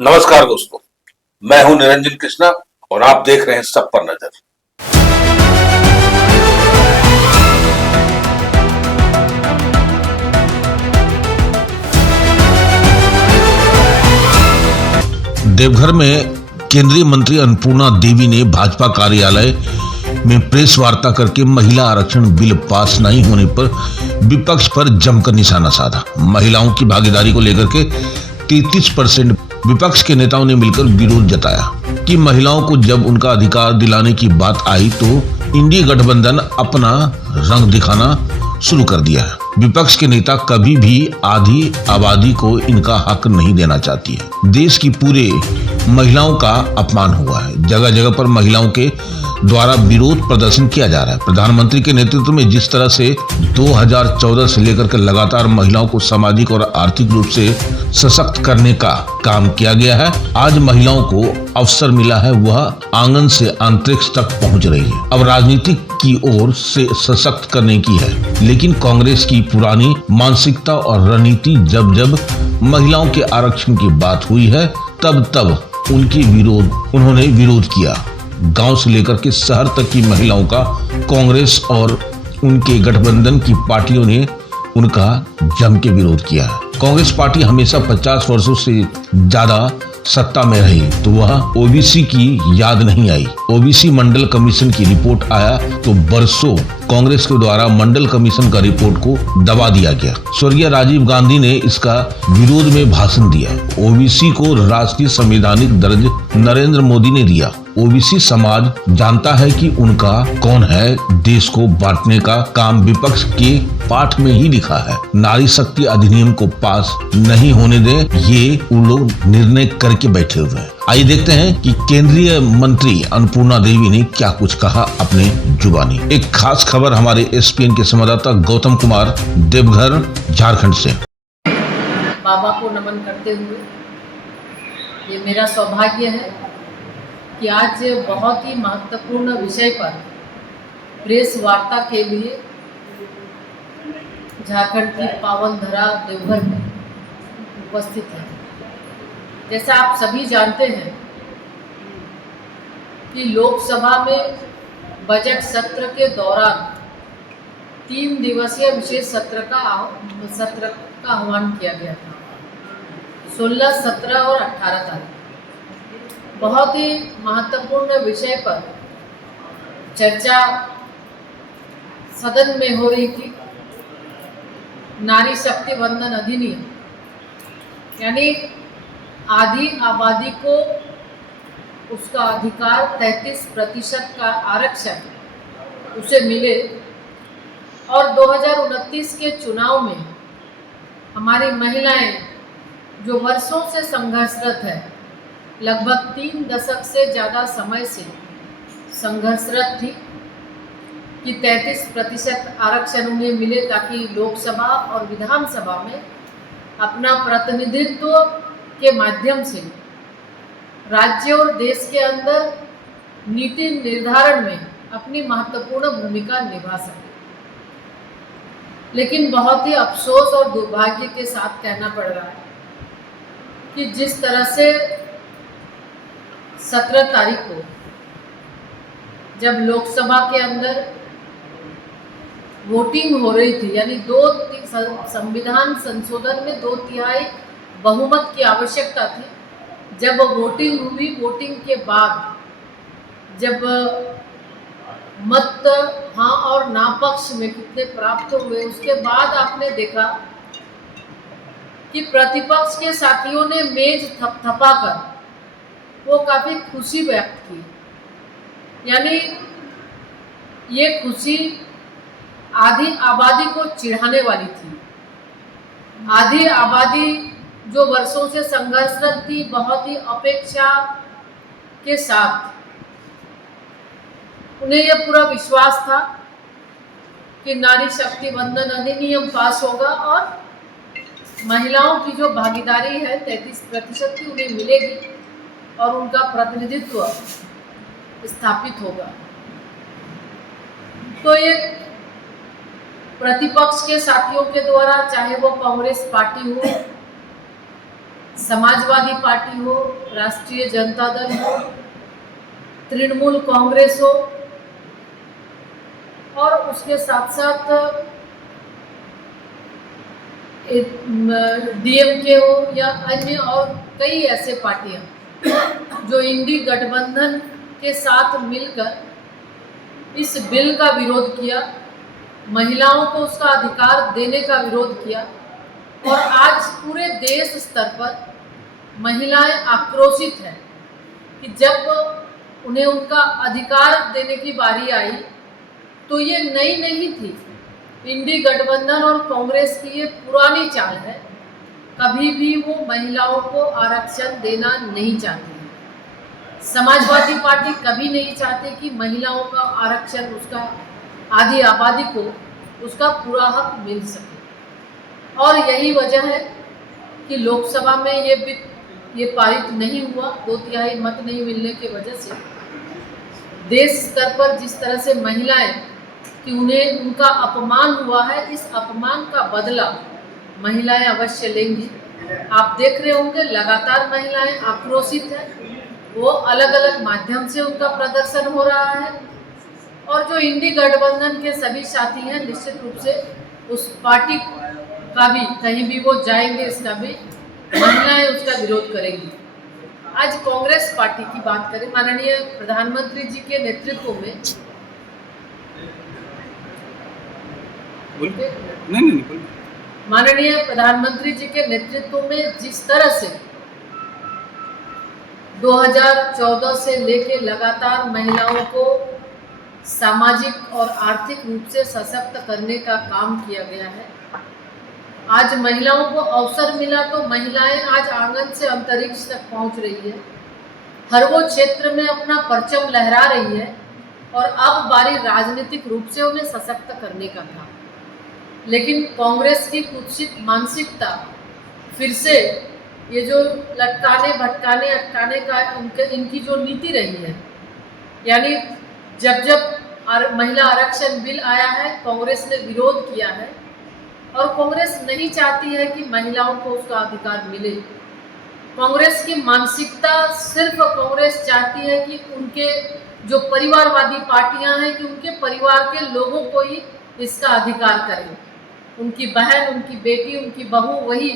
नमस्कार दोस्तों, मैं हूं निरंजन कृष्णा और आप देख रहे हैं सब पर नजर। देवघर में केंद्रीय मंत्री अन्नपूर्णा देवी ने भाजपा कार्यालय में प्रेस वार्ता करके महिला आरक्षण बिल पास नहीं होने पर विपक्ष पर जमकर निशाना साधा। महिलाओं की भागीदारी को लेकर के 33% विपक्ष के नेताओं ने मिलकर विरोध जताया कि महिलाओं को जब उनका अधिकार दिलाने की बात आई तो इंडी गठबंधन अपना रंग दिखाना शुरू कर दिया है। विपक्ष के नेता कभी भी आधी आबादी को इनका हक नहीं देना चाहती है। देश की पूरे महिलाओं का अपमान हुआ है। जगह जगह पर महिलाओं के द्वारा विरोध प्रदर्शन किया जा रहा है। प्रधानमंत्री के नेतृत्व में जिस तरह से 2014 से लेकर के लगातार महिलाओं को सामाजिक और आर्थिक रूप से सशक्त करने का काम किया गया है, आज महिलाओं को अवसर मिला है, वह आंगन से अंतरिक्ष तक पहुंच रही है। अब राजनीतिक की ओर से सशक्त करने की है, लेकिन कांग्रेस की पुरानी मानसिकता और रणनीति जब महिलाओं के आरक्षण की बात हुई है तब उन्होंने विरोध किया। गांव से लेकर के शहर तक की महिलाओं का कांग्रेस और उनके गठबंधन की पार्टियों ने उनका जम के विरोध किया है। कांग्रेस पार्टी हमेशा 50 वर्षों से ज्यादा सत्ता में रही तो वह ओबीसी की याद नहीं आई। ओबीसी मंडल कमीशन की रिपोर्ट आया तो बरसों कांग्रेस के द्वारा मंडल कमीशन का रिपोर्ट को दबा दिया गया। स्वर्गीय राजीव गांधी ने इसका विरोध में भाषण दिया। ओबीसी को राष्ट्रीय संवैधानिक दर्ज नरेंद्र मोदी ने दिया। ओबीसी समाज जानता है कि उनका कौन है। देश को बांटने का काम विपक्ष के पाठ में ही लिखा है। नारी शक्ति अधिनियम को पास नहीं होने दे, ये उन लोग निर्णय करके बैठे हुए हैं। आइए देखते हैं कि केंद्रीय मंत्री अन्नपूर्णा देवी ने क्या कुछ कहा अपने जुबानी। एक खास खबर हमारे एसपीएन के संवाददाता गौतम कुमार देवघर झारखंड से। बाबा को नमन करते हुए ये मेरा सौभाग्य है कि आज बहुत ही महत्वपूर्ण विषय पर प्रेस वार्ता के लिए झारखंड की पावन धरा देवघर में उपस्थित है। जैसा आप सभी जानते हैं कि लोकसभा में बजट सत्र के दौरान 3 दिवसीय विशेष सत्र का आह्वान किया गया था 16, 17 और 18 तारीख। बहुत ही महत्वपूर्ण विषय पर चर्चा सदन में हो रही थी। नारी शक्ति वंदन अधिनियम, यानी आधी आबादी को उसका अधिकार 33% का आरक्षण उसे मिले और 2029 के चुनाव में हमारी महिलाएं जो वर्षों से संघर्षरत है, लगभग 3 दशक से ज़्यादा समय से संघर्षरत थी कि 33% आरक्षण उन्हें मिले ताकि लोकसभा और विधानसभा में अपना प्रतिनिधित्व के माध्यम से राज्य और देश के अंदर नीति निर्धारण में अपनी महत्वपूर्ण भूमिका निभा सके। लेकिन बहुत ही अफसोस और दुर्भाग्य के साथ कहना पड़ रहा है कि जिस तरह से 17 तारीख को जब लोकसभा के अंदर वोटिंग हो रही थी, यानी संविधान संशोधन में 2/3 बहुमत की आवश्यकता थी। जब वोटिंग हुई, वोटिंग के बाद जब मत हाँ और ना पक्ष में कितने प्राप्त हुए, उसके बाद आपने देखा कि प्रतिपक्ष के साथियों ने मेज थपथपाकर वो काफ़ी खुशी व्यक्त की। यानी ये खुशी आधी आबादी को चिढ़ाने वाली थी। आधी आबादी जो वर्षों से संघर्षरत थी, बहुत ही अपेक्षा के साथ उन्हें यह पूरा विश्वास था कि नारी शक्ति वंदन अधिनियम पास होगा और महिलाओं की जो भागीदारी है 33% की उन्हें मिलेगी और उनका प्रतिनिधित्व स्थापित होगा। तो ये प्रतिपक्ष के साथियों के द्वारा, चाहे वो कांग्रेस पार्टी हो, समाजवादी पार्टी हो, राष्ट्रीय जनता दल हो, तृणमूल कांग्रेस हो और उसके साथ साथ डीएमके हो या अन्य और कई ऐसे पार्टियां जो इंडी गठबंधन के साथ मिलकर इस बिल का विरोध किया, महिलाओं को उसका अधिकार देने का विरोध किया और आज पूरे देश स्तर पर महिलाएं आक्रोशित हैं कि जब उन्हें उनका अधिकार देने की बारी आई तो ये नई नहीं थी। इंडी गठबंधन और कांग्रेस की ये पुरानी चाल है, कभी भी वो महिलाओं को आरक्षण देना नहीं चाहती है। समाजवादी पार्टी कभी नहीं चाहती कि महिलाओं का आरक्षण, उसका आधी आबादी को उसका पूरा हक मिल सके और यही वजह है कि लोकसभा में ये पारित नहीं हुआ। 2/3 मत नहीं मिलने की वजह से देश स्तर पर जिस तरह से महिलाएं कि उन्हें उनका अपमान हुआ है, इस अपमान का बदला महिलाएं अवश्य लेंगी। आप देख रहे होंगे लगातार महिलाएं आक्रोशित हैं, वो अलग अलग माध्यम से उनका प्रदर्शन हो रहा है और जो इंडी गठबंधन के सभी साथी हैं निश्चित रूप से उस पार्टी का भी कहीं भी वो जाएंगे, इसका भी महिलाएं उसका विरोध करेंगी। आज कांग्रेस पार्टी की बात करें, माननीय प्रधानमंत्री जी के नेतृत्व में माननीय प्रधानमंत्री जी के नेतृत्व में जिस तरह से 2014 से लेके लगातार महिलाओं को सामाजिक और आर्थिक रूप से सशक्त करने का काम किया गया है, आज महिलाओं को अवसर मिला तो महिलाएं आज आंगन से अंतरिक्ष तक पहुंच रही है, हर वो क्षेत्र में अपना परचम लहरा रही है और अब बारी राजनीतिक रूप से उन्हें सशक्त करने का था। लेकिन कांग्रेस की कुत्सित मानसिकता फिर से ये जो लटकाने भटकाने अटकाने का इनकी जो नीति रही है, यानी जब महिला आरक्षण बिल आया है कांग्रेस ने विरोध किया है और कांग्रेस नहीं चाहती है कि महिलाओं को उसका अधिकार मिले। कांग्रेस की मानसिकता सिर्फ कांग्रेस चाहती है कि उनके जो परिवारवादी पार्टियां हैं कि उनके परिवार के लोगों को ही इसका अधिकार करें, उनकी बहन, उनकी बेटी, उनकी बहू वही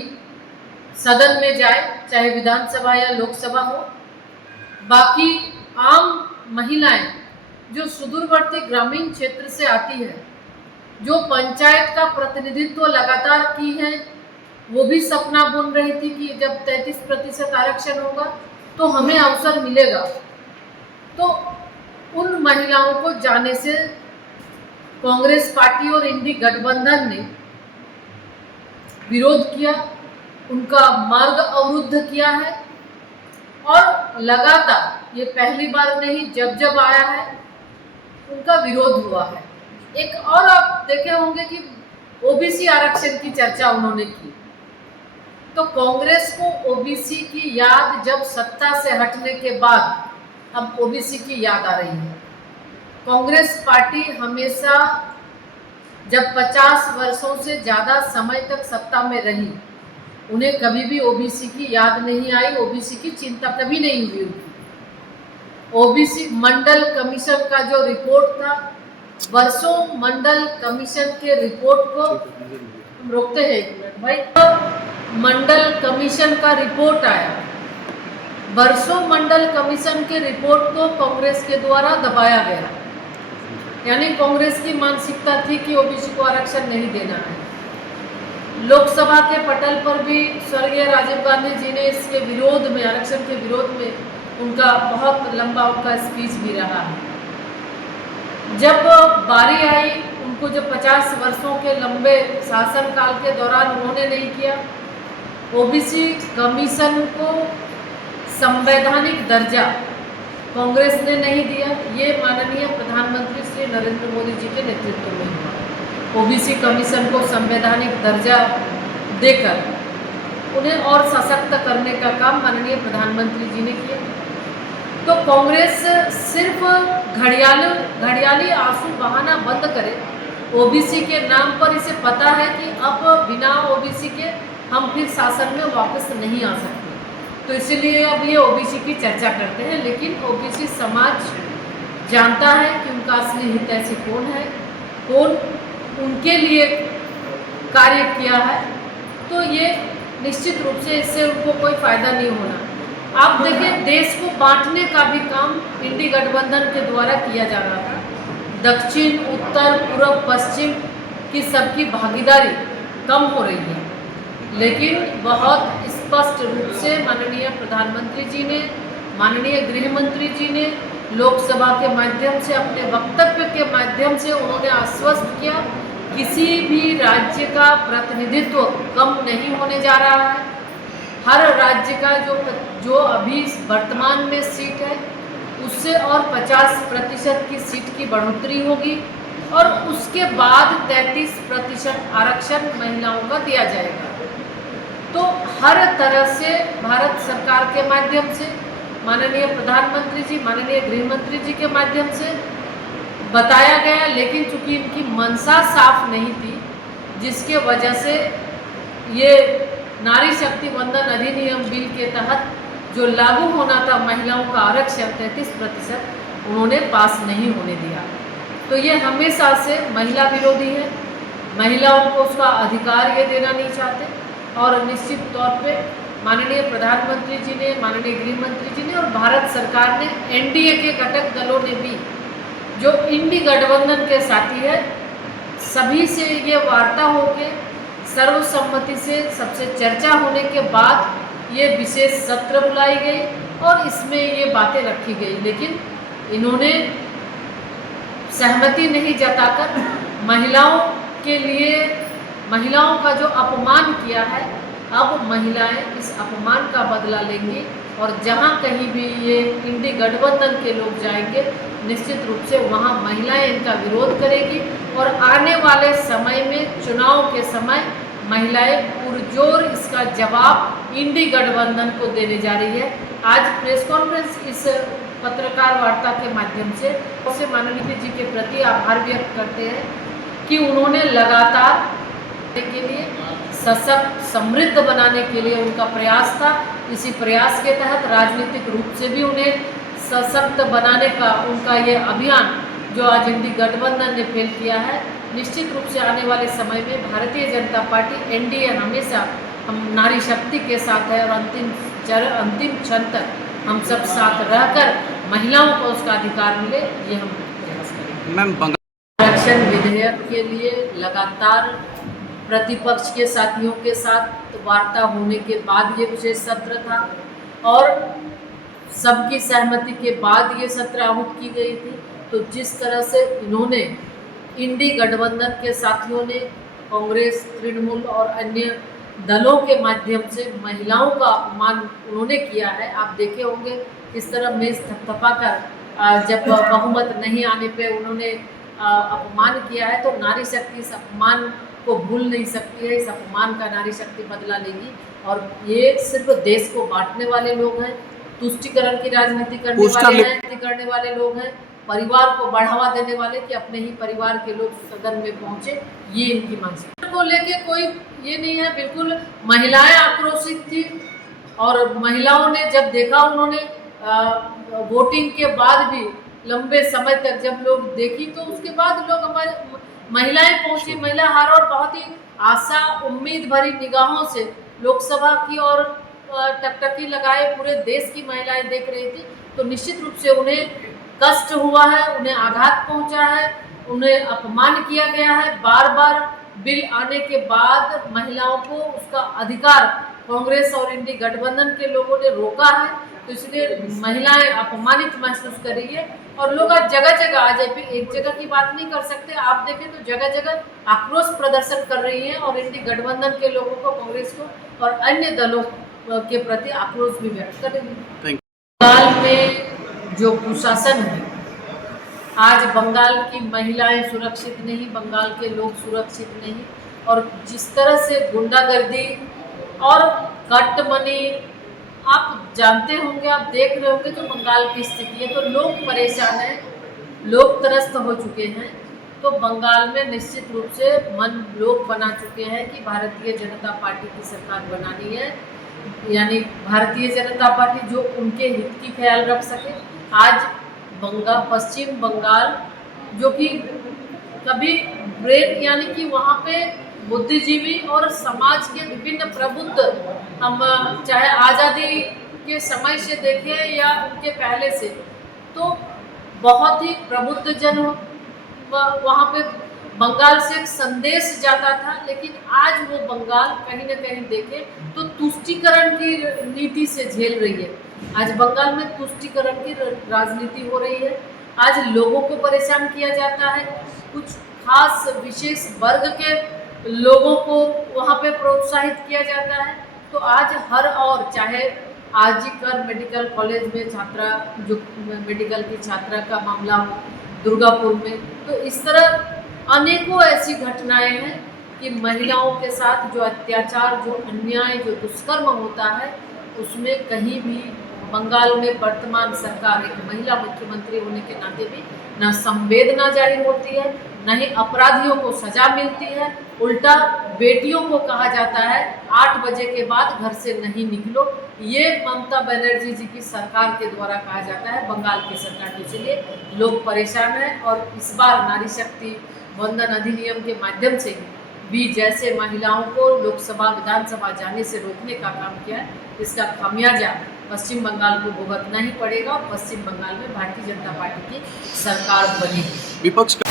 सदन में जाए, चाहे विधानसभा या लोकसभा हो। बाकी आम महिलाएं जो सुदूरवर्ती ग्रामीण क्षेत्र से आती है, जो पंचायत का प्रतिनिधित्व लगातार की है, वो भी सपना बुन रही थी कि जब 33% आरक्षण होगा तो हमें अवसर मिलेगा। तो उन महिलाओं को जाने से कांग्रेस पार्टी और इंडी गठबंधन ने विरोध किया, उनका मार्ग अवरुद्ध किया है और लगातार ये पहली बार नहीं, जब आया है उनका विरोध हुआ है। एक और आप देखे होंगे कि ओबीसी आरक्षण की चर्चा उन्होंने की, तो कांग्रेस को ओबीसी की याद जब सत्ता से हटने के बाद अब ओबीसी की याद आ रही है। कांग्रेस पार्टी हमेशा जब 50 वर्षों से ज़्यादा समय तक सत्ता में रही, उन्हें कभी भी ओबीसी की याद नहीं आई, ओबीसी की चिंता कभी नहीं हुई उनकी। ओबीसी मंडल कमीशन का जो रिपोर्ट था, वर्षों मंडल कमीशन के रिपोर्ट को हम रोकते हैं एक मिनट भाई, तो मंडल कमीशन का रिपोर्ट आया, वर्षों मंडल कमीशन के रिपोर्ट को कांग्रेस के द्वारा दबाया गया, यानी कांग्रेस की मानसिकता थी कि ओबीसी को आरक्षण नहीं देना है। लोकसभा के पटल पर भी स्वर्गीय राजीव गांधी जी ने इसके विरोध में, आरक्षण के विरोध में उनका बहुत लंबा उनका स्पीच भी रहा है। जब बारी आई उनको, जब 50 वर्षों के लंबे शासनकाल के दौरान उन्होंने नहीं किया, ओबीसी कमीशन को संवैधानिक दर्जा कांग्रेस ने नहीं दिया, ये माननीय प्रधानमंत्री श्री नरेंद्र मोदी जी के नेतृत्व में हुआ। ओबीसी कमीशन को संवैधानिक दर्जा देकर उन्हें और सशक्त करने का काम माननीय प्रधानमंत्री जी ने किया। तो कांग्रेस सिर्फ घड़ियाली आंसू बहाना बंद करे ओबीसी के नाम पर। इसे पता है कि अब बिना ओबीसी के हम फिर शासन में वापस नहीं आ सकते। तो इसलिए अब ये ओबीसी की चर्चा करते हैं, लेकिन ओबीसी समाज जानता है कि उनका असली हितैषी कौन है, कौन उनके लिए कार्य किया है। तो ये निश्चित रूप से इससे उनको कोई फायदा नहीं होना। आप देखें, देश को बांटने का भी काम इंडी गठबंधन के द्वारा किया जा रहा था। दक्षिण, उत्तर, पूर्व, पश्चिम की सबकी भागीदारी कम हो रही है, लेकिन बहुत स्पष्ट रूप से माननीय प्रधानमंत्री जी ने, माननीय गृह मंत्री जी ने लोकसभा के माध्यम से, अपने वक्तव्य के माध्यम से उन्होंने आश्वस्त किया, किसी भी राज्य का प्रतिनिधित्व कम नहीं होने जा रहा है। हर राज्य का जो अभी वर्तमान में सीट है उससे और 50% की सीट की बढ़ोतरी होगी और उसके बाद 33% आरक्षण महिलाओं का दिया जाएगा। तो हर तरह से भारत सरकार के माध्यम से, माननीय प्रधानमंत्री जी, माननीय गृह मंत्री जी के माध्यम से बताया गया, लेकिन चूंकि इनकी मंशा साफ नहीं थी, जिसके वजह से ये नारी शक्ति वंदन अधिनियम बिल के तहत जो लागू होना था महिलाओं का आरक्षण 33%, उन्होंने पास नहीं होने दिया। तो ये हमेशा से महिला विरोधी है, महिलाओं को उसका अधिकार ये देना नहीं चाहते। और निश्चित तौर पे माननीय प्रधानमंत्री जी ने, माननीय गृह मंत्री जी ने और भारत सरकार ने, एनडीए के घटक दलों ने भी, जो इंडी गठबंधन के साथी है, सभी से ये वार्ता होके सर्वसम्मति से सबसे चर्चा होने के बाद ये विशेष सत्र बुलाई गई और इसमें ये बातें रखी गई। लेकिन इन्होंने सहमति नहीं जताकर महिलाओं के लिए, महिलाओं का जो अपमान किया है, अब महिलाएं इस अपमान का बदला लेंगी और जहां कहीं भी ये इंडी गठबंधन के लोग जाएंगे, निश्चित रूप से वहां महिलाएं इनका विरोध करेगी और आने वाले समय में, चुनाव के समय, महिलाएं पुरजोर इसका जवाब इंडी गठबंधन को देने जा रही है। आज प्रेस कॉन्फ्रेंस इस पत्रकार वार्ता के माध्यम से माननीय जी के प्रति आभार व्यक्त करते हैं कि उन्होंने लगातार के लिए सशक्त, समृद्ध बनाने के लिए उनका प्रयास था। इसी प्रयास के तहत राजनीतिक रूप से भी उन्हें सशक्त बनाने का उनका ये अभियान जो आज इंडी गठबंधन ने फेल किया है, निश्चित रूप से आने वाले समय में भारतीय जनता पार्टी एनडीए हमेशा हम नारी शक्ति के साथ है और अंतिम क्षण तक हम सब साथ रहकर महिलाओं को उसका अधिकार मिले, ये हम प्रयास करेंगे। आरक्षण विधेयक के लिए लगातार प्रतिपक्ष के साथियों के साथ वार्ता होने के बाद ये विशेष सत्र था और सबकी सहमति के बाद ये सत्र आहूत की गई थी। तो जिस तरह से इन्होंने, इंडी गठबंधन के साथियों ने, कांग्रेस, तृणमूल और अन्य दलों के माध्यम से महिलाओं का अपमान उन्होंने किया है, आप देखे होंगे किस तरह मेज थपथपा कर जब बहुमत नहीं आने पे उन्होंने अपमान किया है। तो नारी शक्ति इस अपमान को भूल नहीं सकती है, इस अपमान का नारी शक्ति बदला लेगी। और ये सिर्फ देश को बांटने वाले लोग हैं, तुष्टीकरण की राजनीति करने वाले लोग हैं, परिवार को बढ़ावा देने वाले कि अपने ही परिवार के लोग सदन में पहुंचे, ये इनकी मानसिकता को लेके कोई ये नहीं है। बिल्कुल महिलाएं आक्रोशित थी और महिलाओं ने जब देखा, उन्होंने वोटिंग के बाद भी लंबे समय तक जब लोग देखी, तो उसके बाद लोग, हमारे महिलाएं पहुंची, महिला हार और बहुत ही आशा, उम्मीद भरी निगाहों से लोकसभा की और टकटकी लगाए पूरे देश की महिलाएं देख रही थी। तो निश्चित रूप से उन्हें कष्ट हुआ है, उन्हें आघात पहुंचा है, उन्हें अपमान किया गया है। बार बार बिल आने के बाद महिलाओं को उसका अधिकार कांग्रेस और इंडी गठबंधन के लोगों ने रोका है, तो इसलिए महिलाएं अपमानित महसूस कर रही है। और लोग आज जगह जगह, आज एक जगह की बात नहीं कर सकते, आप देखें तो जगह जगह आक्रोश प्रदर्शन कर रही हैं और इंडी गठबंधन के लोगों को, कांग्रेस को और अन्य दलों के प्रति आक्रोश भी व्यक्त कर रही है। बंगाल में जो कुशासन है, आज बंगाल की महिलाएं सुरक्षित नहीं, बंगाल के लोग सुरक्षित नहीं, और जिस तरह से गुंडागर्दी और कट मनी, आप जानते होंगे, आप देख रहे होंगे जो बंगाल की स्थिति है, तो लोग परेशान हैं, लोग त्रस्त हो चुके हैं। तो बंगाल में निश्चित रूप से मन लोग बना चुके हैं कि भारतीय जनता पार्टी की सरकार बनानी है। यानी भारतीय जनता पार्टी जो उनके हित की ख्याल रख सके। आज पश्चिम बंगाल जो कि कभी ब्रेन यानी कि वहाँ पे बुद्धिजीवी और समाज के विभिन्न प्रबुद्ध, हम चाहे आज़ादी के समय से देखें या उनके पहले से, तो बहुत ही प्रबुद्ध जन वहाँ पे बंगाल से एक संदेश जाता था। लेकिन आज वो बंगाल कहीं ना कहीं देखें तो तुष्टीकरण की नीति से झेल रही है। आज बंगाल में तुष्टीकरण की राजनीति हो रही है। आज लोगों को परेशान किया जाता है, कुछ खास विशेष वर्ग के लोगों को वहाँ पे प्रोत्साहित किया जाता है। तो आज हर और चाहे आरजीकर मेडिकल कॉलेज में छात्रा जो मेडिकल की छात्रा का मामला हो दुर्गापुर में, तो इस तरह अनेकों ऐसी घटनाएं हैं कि महिलाओं के साथ जो अत्याचार, जो अन्याय, जो दुष्कर्म होता है, उसमें कहीं भी बंगाल में वर्तमान सरकार एक महिला मुख्यमंत्री होने के नाते भी न संवेदना जाहिर होती है, न ही अपराधियों को सजा मिलती है। उल्टा बेटियों को कहा जाता है 8 बजे के बाद घर से नहीं निकलो। ये ममता बनर्जी जी की सरकार के द्वारा कहा जाता है, बंगाल की सरकार। तो इसलिए लोग परेशान हैं और इस बार नारी शक्ति वंदन अधिनियम के माध्यम से भी जैसे महिलाओं को लोकसभा विधानसभा जाने से रोकने का काम किया है, इसका खामियाजा पश्चिम बंगाल को भुगतना ही पड़ेगा और पश्चिम बंगाल में भारतीय जनता पार्टी की सरकार बनेगी। विपक्ष का